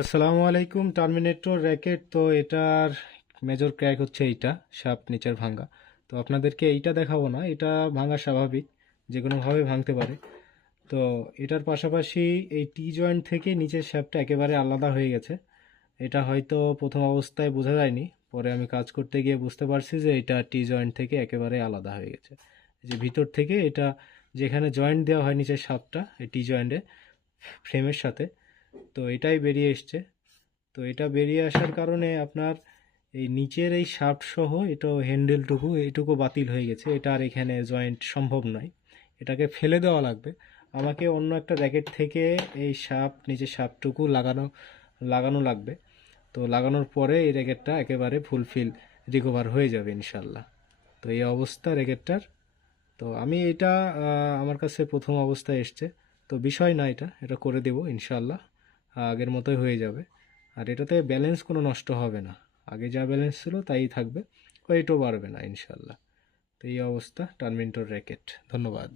আসসালামু আলাইকুম। Terminator racket তো এটার মেজর ক্র্যাক হচ্ছে এইটা, শাফট নিচের ভাঙ্গা। তো আপনাদেরকে এইটা দেখাবো না, এটা ভাঙা স্বাভাবিক, যে কোনোভাবে ভাঙতে পারে। তো এটার পাশাপাশি এই টি জয়েন্ট থেকে নিচের শ্যাফটটা একেবারে আলাদা হয়ে গেছে। এটা হয়তো প্রথম অবস্থায় বোঝা যায়নি, পরে আমি কাজ করতে গিয়ে বুঝতে পারছি যে এটা টি জয়েন্ট থেকে একেবারে আলাদা হয়ে গেছে। এই যে ভিতর থেকে এটা যেখানে জয়েন্ট দেওয়া হয় নিচের শ্যাফটটা এই টি জয়েন্টে ফ্রেমের সাথে, তো এটাই বেরিয়ে এসছে। তো এটা বেরিয়ে আসার কারণে আপনার এই নিচের এই শাফট সহ এটা হ্যান্ডেলটুকু এইটুকু বাতিল হয়ে গেছে, এটা আর এখানে জয়েন্ট সম্ভব নয়, এটাকে ফেলে দেওয়া লাগবে। আমাকে অন্য একটা র্যাকেট থেকে এই শাফট নিচের শাফটটুকু লাগানো লাগবে। তো লাগানোর পরে এই র্যাকেটটা একেবারে ফুলফিল রিকভার হয়ে যাবে ইনশাল্লাহ। তো এই অবস্থা র্যাকেটটার। তো আমি এটা আমার কাছে প্রথম অবস্থায় এসছে, তো বিষয় না, এটা এটা করে দেব ইনশাল্লাহ, আগের মতোই হয়ে যাবে। আর এটাতে ব্যালেন্স কোনো নষ্ট হবে না, আগে যা ব্যালেন্স ছিল তাই থাকবে, ওয়েটও বাড়বে না ইনশাল্লাহ। তো এই অবস্থা টার্মিনেটর র্যাকেট। ধন্যবাদ।